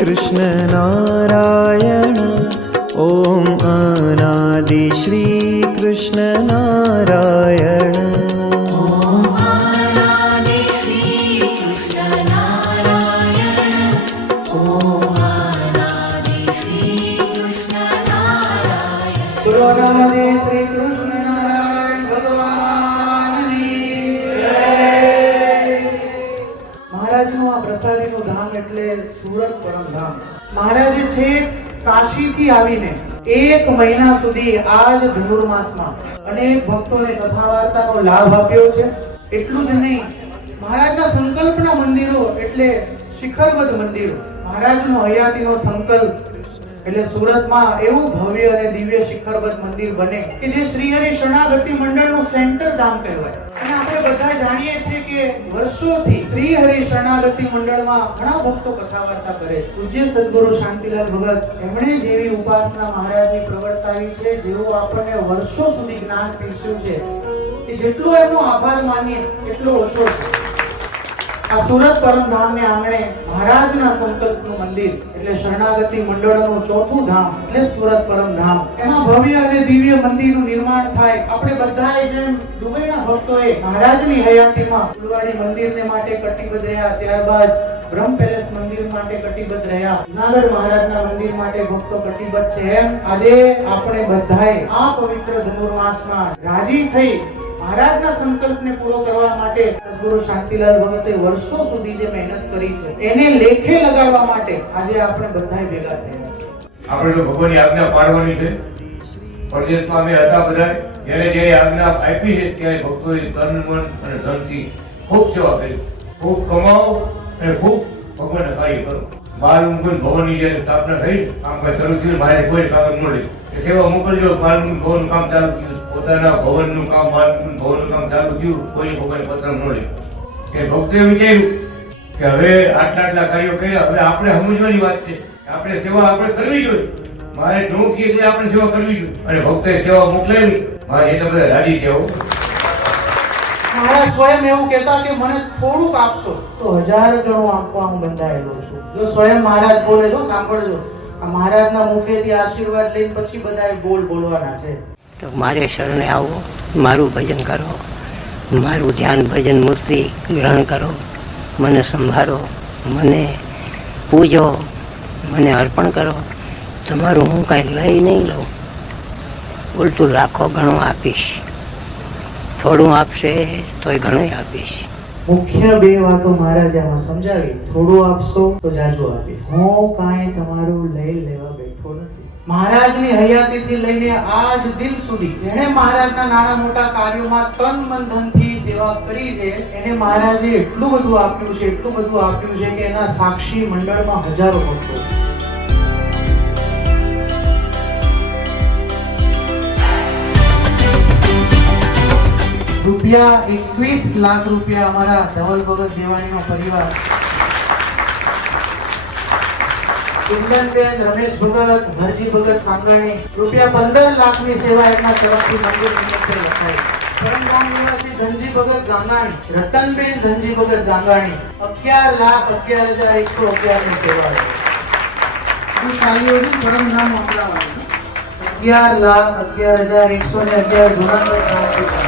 कृष्ण नारायण। ओम अनादि श्री कृष्ण नारायण। ओम अनादि श्री कृष्ण नारायण। ओम अनादि श्री कृष्ण नारायण। बोलो अनादि श्री कृष्ण नारायण भगवान की जय। મહારાજનું આ પ્રસાદીનું ધામ એટલે સુરત પરમધામ। મહારાજે છે કાશીથી આવીને 1 મહિના સુધી આજ ધનુર્માસમાં અનેક ભક્તોને કથા વાર્તાનો લાભ આપ્યો છે। એટલું જ નહીં, મહારાજના સંકલ્પના મંદિરો એટલે શિખરબદ્ધ મંદિરો, મહારાજનો હયાતીનો સંકલ્પ એટલે સુરતમાં એવું ભવ્ય અને દિવ્ય શિખરબદ્ધ મંદિર બને કે જે શ્રી હરિ શરણાગતિ મંડળનું સેન્ટર ધામ કહેવાય। અને આપણે બધા જાણીએ છીએ કે વર્ષોથી શ્રી હરિ શરણાગતિ મંડળમાં ઘણા ભક્તો કથા વાર્તા કરે છે। પૂજ્ય સદગુરુ શાંતિલાલ ભગત એમણે જેવી ઉપાસના મહારાજની પ્રવર્તાવી છે, જેવું આપણને વર્ષો સુધી જ્ઞાન પીરસ્યું છે, કે જેટલો એનો આભાર માનીએ એટલો ઓછો છે। આ સુરત પરમધામને આંગણે મહારાજના સંકલ્પનું મંદિર એટલે શરણાગતિ મંડળનું ચોથું ધામ એટલે સુરત પરમધામ, એમાં ભવ્ય અને દિવ્ય મંદિરનું નિર્માણ થાય। આપણે બધાએ જેમ દુબઈના ભક્તોએ મહારાજની હયાતીમાં ફુલવાડી મંદિરને માટે કટિબદ્ધ રહ્યા, ત્યારબાદ બ્રહ્મ પેલેસ મંદિર માટે કટિબદ્ધ રહ્યા, જુનાગઢ મહારાજના મંદિર માટે ભક્તો કટિબદ્ધ છે, એમ આજે આપણે બધાએ આ પવિત્ર ધનુર્માસમાં રાજી થઈ મહારાજના સંકલ્પને પૂરો કરવા માટે સદગુરુ શાંતિલાલ ભગતે વર્ષો સુધી જે મહેનત કરી છે એને લેખે લગાડવા માટે આજે આપણે બધાએ ભેગા થયા છે। આપણે તો ભગવાનની આજ્ઞા પાડવાની છે। પરદેશમાં અમે હતા બધા, જ્યારે જ્યારે આજ્ઞા આપી છે ત્યારે ભક્તોએ તન મન અને ધનથી ખૂબ સેવા કરી, ખૂબ કમાઓ અને ખૂબ ભગવાનને કાર્ય કરો। બાલમુકુંદ ભવનની જ્યારે સ્થાપના થઈ, કામ કઈ શરૂ થયું, મારે કોઈ કાગળ ન લે, સેવા મોકલજો। બાલમુકુંદ ભવનનું કામ ચાલુ થયું, પોતાના ભવનનું કામ, બાલમુકુંદ ભવનનું કામ ચાલુ થયું, કોઈ ભગવાન પત્ર ન લે। કે ભક્તોએ વિચાર્યું કે હવે આટલા કાર્યો કર્યા, હવે આપણે સમજવાની વાત છે, આપણે સેવા આપણે કરવી જોઈએ। મારે નોખી એટલે આપણે સેવા કરવી જોઈએ, અને ભક્તોએ સેવા મોકલેલી, મારે એટલે બધા રાજી થયા। મહારાજ સ્વયં એવું કહેતા કે મને થોડુંક આપશો તો 1000 ગણું આપવા હું બંધાયેલો છું। જો સ્વયં મહારાજ બોલે, જો સાંભળજો, આ મહારાજના મુખેથી આશીર્વાદ લઈને પછી બધાએ બોલ બોલવાના છે। તો મારે શરણે આવો, મારું ભજન કરો, મારું ધ્યાન ભજન મૂર્તિ ગ્રહણ કરો, મને સંભાળો, મને પૂજો, મને અર્પણ કરો। તમારું હું કાંઈ લઈ નહીં લઉં, ઉલટું લાખો ઘણું આપીશ। થોડું આપશે તોય ઘણું આપીશ। મુખ્ય 2 વાતો મહારાજે આમાં સમજાવી, થોડું આપશો તો જાજુ આપીશ। હું કાંઈ તમારું લઈ લેવા બેઠો નથી। મહારાજની હયાતીથી લઈને આજ દિન સુધી જેણે મહારાજના નાના મોટા કાર્યોમાં તન મન ધનથી સેવા કરી છે, એને મહારાજે એટલું બધું આપ્યું છે, એટલું બધું આપ્યું છે કે એના સાક્ષી મંડળમાં હજારો ભક્તો છે। રૂપિયા 21 લાખ રૂપિયા અમારા ધવલ ભગત દેવાણીનો પરિવાર, ચિંતનબેન રમેશ ભગત, હરજી ભગત સાંગણી, રૂપિયા 15 લાખની સેવા એમના તરફથી મંદિર નિમિત્તે લખાઈ। પરમધામ નિવાસી ધનજી ભગત ગાંગાણી, રતનબેન ધનજી ભગત ગાંગાણી 11,11,111 ની સેવા છે। પરમધામ અમદાવાદ 11,11,111 જુનાગઢ।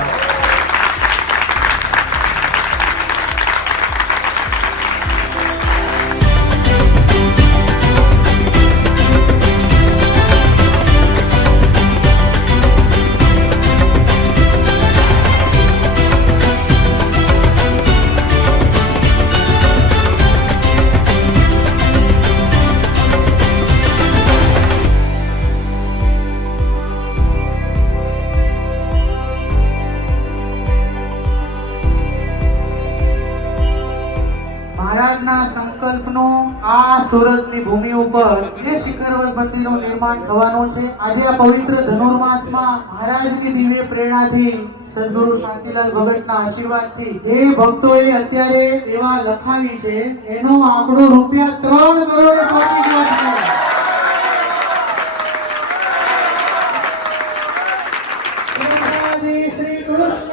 મહારાજના સંકલ્પનો આ સુરતની ભૂમિ ઉપર જે શિખરવત મંદિરનું નિર્માણ થવાનું છે, આજે આ પવિત્ર ધનુર્માસમાં મહારાજની દિવ્ય પ્રેરણાથી, સદગુરુ શાંતિલાલ ભગતના આશીર્વાદથી જે ભક્તોએ અત્યારે સેવા લખાવી છે એનો આંકડો રૂપિયા 3 કરોડે પહોંચી ગયો છે। શ્રી કૃષ્ણ